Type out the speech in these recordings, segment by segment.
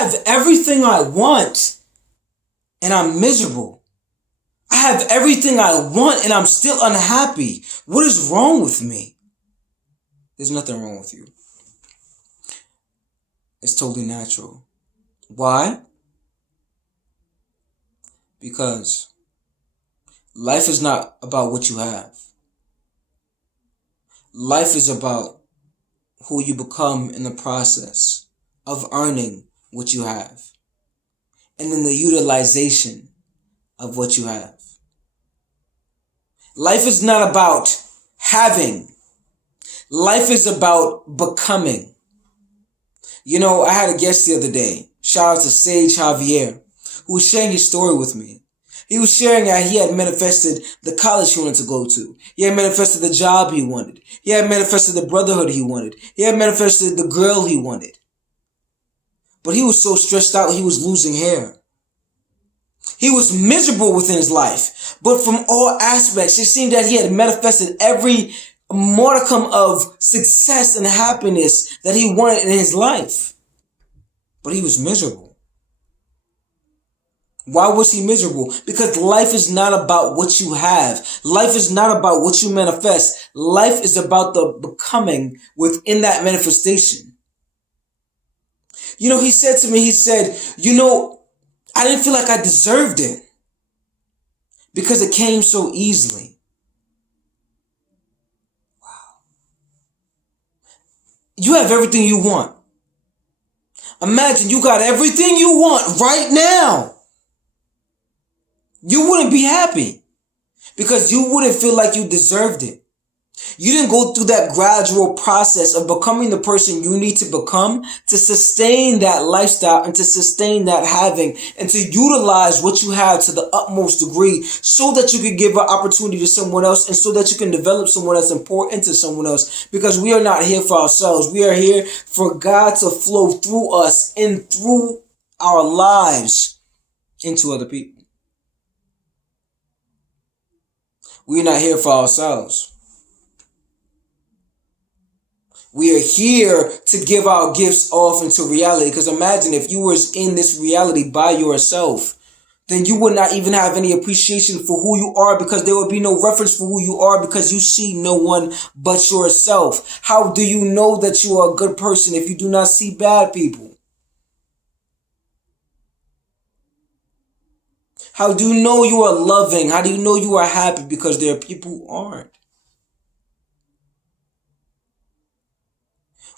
have everything I want and I'm miserable. I have everything I want and I'm still unhappy. What is wrong with me? There's nothing wrong with you. It's totally natural. Why? Because life is not about what you have. Life is about who you become in the process of earning what you have and in the utilization of what you have. Life is not about having. Life is about becoming. You know, I had a guest the other day. Shout out to Sage Javier, who was sharing his story with me. He was sharing that he had manifested the college he wanted to go to. He had manifested the job he wanted. He had manifested the brotherhood he wanted. He had manifested the girl he wanted. But he was so stressed out he was losing hair. He was miserable within his life. But from all aspects, it seemed that he had manifested every modicum of success and happiness that he wanted in his life. But he was miserable. Why was he miserable? Because life is not about what you have. Life is not about what you manifest. Life is about the becoming within that manifestation. You know, he said to me, he said, I didn't feel like I deserved it because it came so easily. Wow. You have everything you want. Imagine you got everything you want right now. You wouldn't be happy because you wouldn't feel like you deserved it. You didn't go through that gradual process of becoming the person you need to become to sustain that lifestyle and to sustain that having and to utilize what you have to the utmost degree so that you can give an opportunity to someone else and so that you can develop someone else and pour into someone else, because we are not here for ourselves. We are here for God to flow through us and through our lives into other people. We're not here for ourselves. We are here to give our gifts off into reality. Because imagine if you was in this reality by yourself, then you would not even have any appreciation for who you are, because there would be no reference for who you are, because you see no one but yourself. How do you know that you are a good person if you do not see bad people? How do you know you are loving? How do you know you are happy? Because there are people who aren't.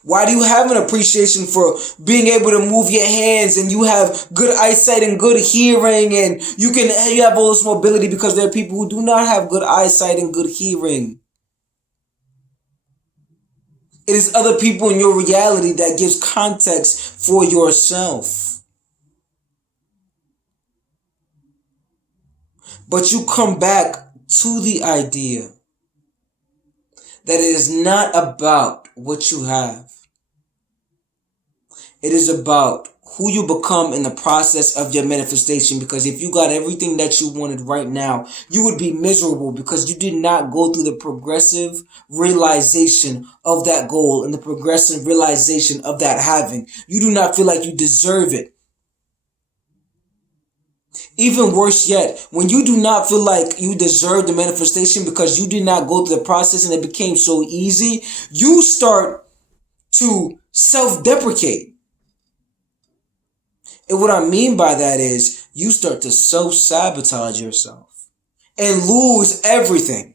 Why do you have an appreciation for being able to move your hands and you have good eyesight and good hearing and you have all this mobility? Because there are people who do not have good eyesight and good hearing. It is other people in your reality that gives context for yourself. But you come back to the idea that it is not about what you have. It is about who you become in the process of your manifestation. Because if you got everything that you wanted right now, you would be miserable because you did not go through the progressive realization of that goal and the progressive realization of that having. You do not feel like you deserve it. Even worse yet, when you do not feel like you deserve the manifestation because you did not go through the process and it became so easy, you start to self-deprecate. And what I mean by that is you start to self-sabotage yourself and lose everything.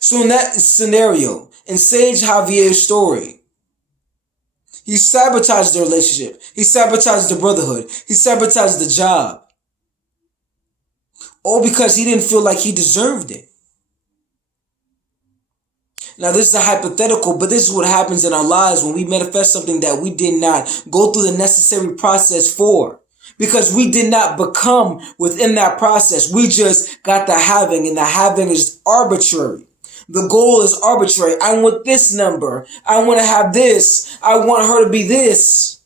So in that scenario, in Sage Javier's story, he sabotaged the relationship. He sabotaged the brotherhood. He sabotaged the job. All because he didn't feel like he deserved it. Now, this is a hypothetical, but this is what happens in our lives when we manifest something that we did not go through the necessary process for. Because we did not become within that process. We just got the having, and the having is arbitrary. The goal is arbitrary. I want this number. I want to have this. I want her to be this.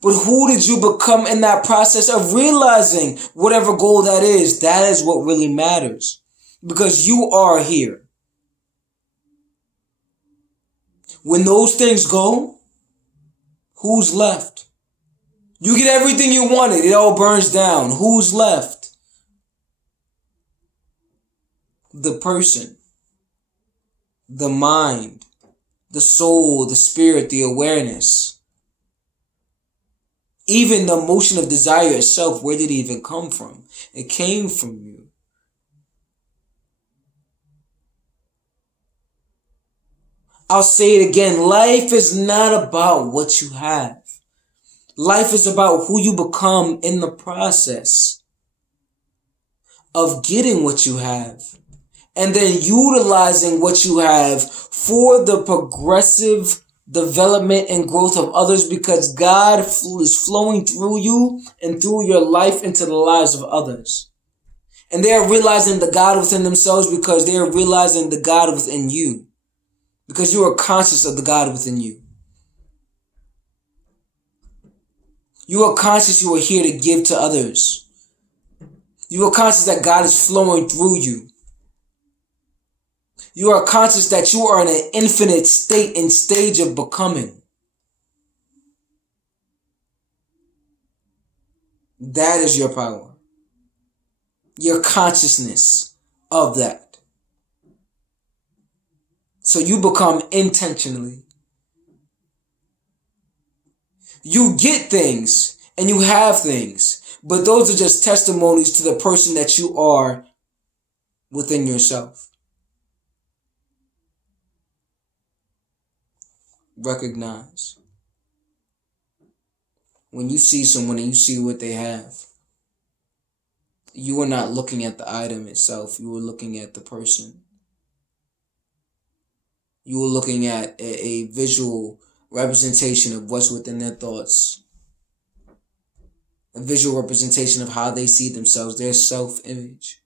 But who did you become in that process of realizing whatever goal that is? That is what really matters. Because you are here. When those things go, Who's left? You get everything you wanted. It all burns down. Who's left? The person, the mind, the soul, the spirit, the awareness. Even the emotion of desire itself, where did it even come from? It came from you. I'll say it again. Life is not about what you have. Life is about who you become in the process of getting what you have and then utilizing what you have for the progressive development and growth of others, because God is flowing through you and through your life into the lives of others. And they are realizing the God within themselves because they are realizing the God within you. Because you are conscious of the God within you. You are conscious you are here to give to others. You are conscious that God is flowing through you. You are conscious that you are in an infinite state and stage of becoming. That is your power. Your consciousness of that. So you become intentionally. You get things and you have things, but those are just testimonies to the person that you are within yourself. Recognize. When you see someone and you see what they have, you are not looking at the item itself. You are looking at the person. You are looking at a visual representation of what's within their thoughts. A visual representation of how they see themselves, their self-image.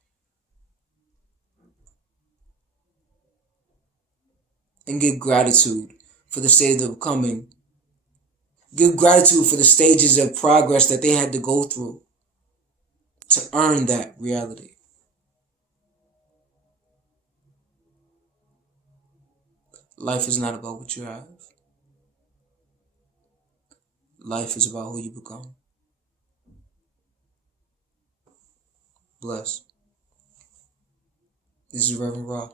And give gratitude for the state of becoming. Give gratitude for the stages of progress that they had to go through to earn that reality. Life is not about what you have. Life is about who you become. Bless. This is Reverend Raw.